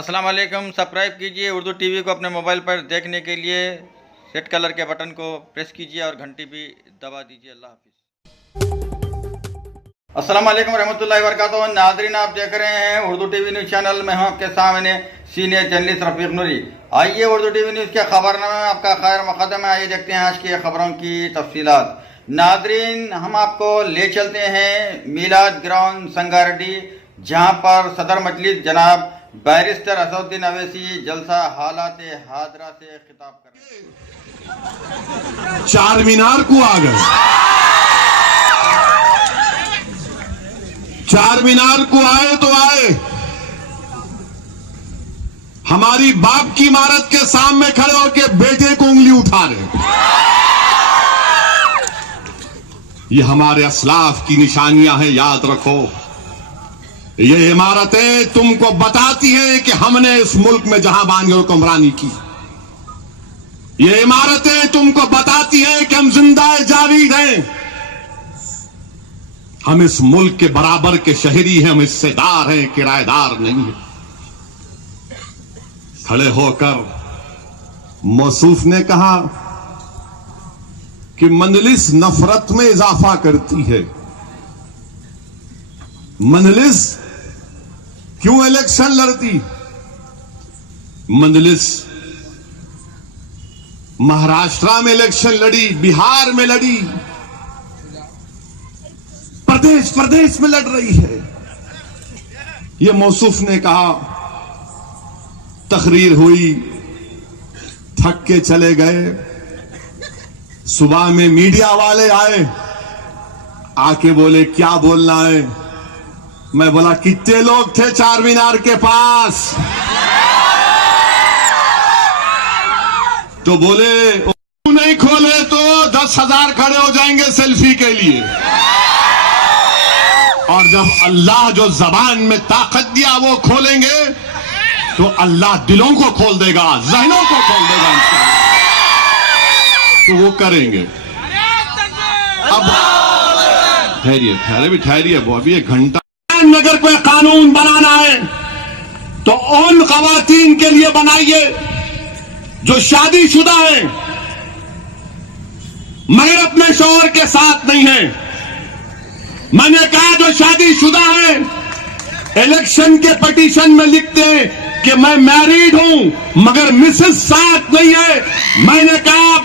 अस्सलाम वालेकुम। सब्सक्राइब कीजिए उर्दू टीवी को अपने मोबाइल पर देखने के लिए रेड कलर के बटन को प्रेस कीजिए और घंटी भी दबा दीजिए। अल्लाह हाफिज़। अस्सलाम वालेकुम रहमतुल्लाहि व बरकातहू। नाज़रीन, आप देख रहे हैं उर्दू टीवी न्यूज़ चैनल में। हम आपके सामने सीनियर जर्नलिस्ट रफीक नूरी। आइए उर्दू टीवी न्यूज़ के खबरनामे में आपका खैर मक़दम है। आइए देखते हैं आज की खबरों की तफसीलात। नाज़रीन, हम आपको ले चलते हैं मीलाद ग्राउंड संगारेड्डी, जहां पर सदर मजलिस जनाब बैरिस्टर असदुद्दीन अवैसी जलसा हालात हादरा से खिताब कर रहे हैं। चार मीनार को आ गए, चार मीनार को आए तो आए, हमारी बाप की इमारत के सामने खड़े होकर बेटे को उंगली उठा रहे। ये हमारे असलाफ की निशानियां हैं, याद रखो। ये इमारतें तुमको बताती हैं कि हमने इस मुल्क में जहां की हुक्मरानी की। ये इमारतें तुमको बताती हैं कि हम जिंदा जावीद हैं। हम इस मुल्क के बराबर के शहरी हैं, हम हिस्सेदार हैं, किराएदार नहीं हैं। खड़े होकर मौसूफ ने कहा कि मजलिस नफरत में इजाफा करती है। मजलिस क्यों इलेक्शन लड़ती? मजलिस महाराष्ट्र में इलेक्शन लड़ी, बिहार में लड़ी, प्रदेश प्रदेश में लड़ रही है। यह मौसूफ ने कहा। तकरीर हुई, थक के चले गए। सुबह में मीडिया वाले आए, आके बोले क्या बोलना है। मैं बोला कितने लोग थे चार मीनार के पास? तो बोले नहीं खोले तो 10,000 खड़े हो जाएंगे सेल्फी के लिए। और जब अल्लाह जो जबान में ताकत दिया वो खोलेंगे तो अल्लाह दिलों को खोल देगा, जहनों को खोल देगा इंशाअल्लाह। तो वो करेंगे। अब ठहरिए, ठहरे भी ठहरिए, वो अभी 1 घंटा। नगर पे कानून बनाना है तो उन खवातीन के लिए बनाइए जो शादीशुदा हैं मगर अपने शौहर के साथ नहीं है। मैंने कहा जो शादीशुदा हैं इलेक्शन के पिटीशन में लिखते हैं कि मैं मैरिड हूं मगर मिसेस साथ नहीं है। मैंने कहा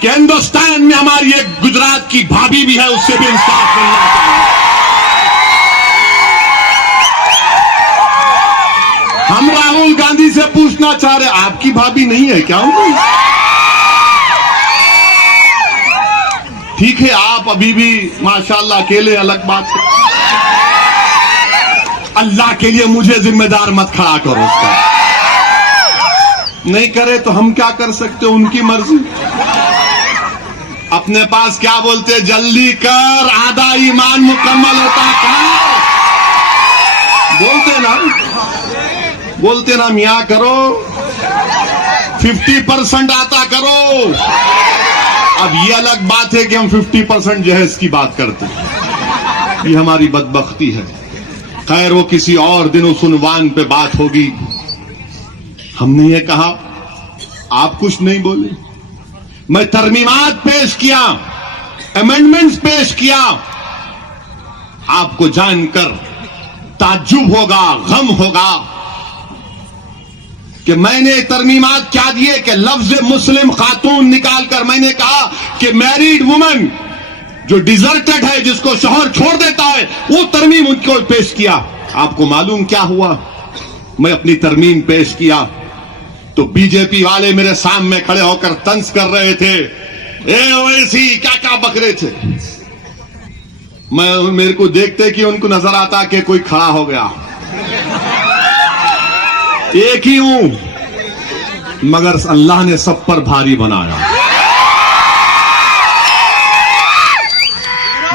कि हिंदुस्तान में हमारी एक गुजरात की भाभी भी है, उससे भी इंसाफ मिलना चाहिए। हम राहुल गांधी से पूछना चाह रहे, आपकी भाभी नहीं है क्या उनकी? ठीक है, आप अभी भी माशाल्लाह अकेले, अलग बात है। अल्लाह के लिए मुझे जिम्मेदार मत खड़ा करो। उसका नहीं करे तो हम क्या कर सकते, उनकी मर्जी। अपने पास क्या बोलते, जल्दी कर, आधा ईमान मुकम्मल होता है। बोलते ना मियाँ करो, 50% आता करो। अब ये अलग बात है कि हम 50% जहेज की बात करते हैं, ये हमारी बदबख्ती है। खैर, वो किसी और दिन उस उन्वान पे बात होगी। हमने ये कहा, आप कुछ नहीं बोले। मैं तरमीमात पेश किया, अमेंडमेंट्स पेश किया। आपको जानकर ताज्जुब होगा, गम होगा कि मैंने तरमीमात क्या दिए कि लफ्ज मुस्लिम खातून निकालकर मैंने कहा कि मैरिड वुमन जो डिजर्टेड है, जिसको शौहर छोड़ देता है, वो तरमीम उनको पेश किया। आपको मालूम क्या हुआ? मैं अपनी तरमीम पेश किया तो बीजेपी वाले मेरे सामने खड़े होकर तंज कर रहे थे, ए ओवैसी क्या क्या बक रहे थे। मैं मेरे को देखते कि उनको नजर आता कि कोई खड़ा हो गया। एक ही हूं मगर अल्लाह ने सब पर भारी बनाया।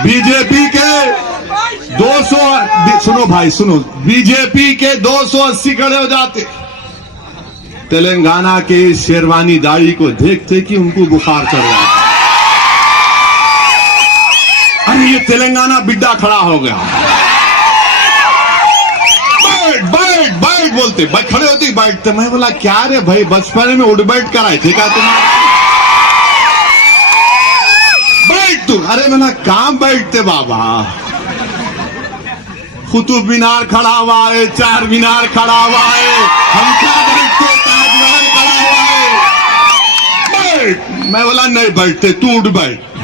बीजेपी के 200, सुनो भाई सुनो, बीजेपी के 280 खड़े हो जाते। तेलंगाना के शेरवानी दाढ़ी को देखते कि उनको बुखार चढ़ रहा। अरे ये तेलंगाना बिड्डा खड़ा हो गया। बैठ बैठ बैठ बोलते, भाई खड़े होते ही बैठते। मैं बोला क्या रे भाई, बचपन में उठ बैठ कर आए थे क्या तुम्हारे? बैठ तू। अरे मैंने कहां बैठते बाबा, कुतुब मीनार खड़ा हुआ है, चार मीनार खड़ा हुआ है, हम क्या बैठते, ताजमहल खड़ा हुआ है। बैठ। मैं बोला नहीं बैठते, तू उठ बैठ।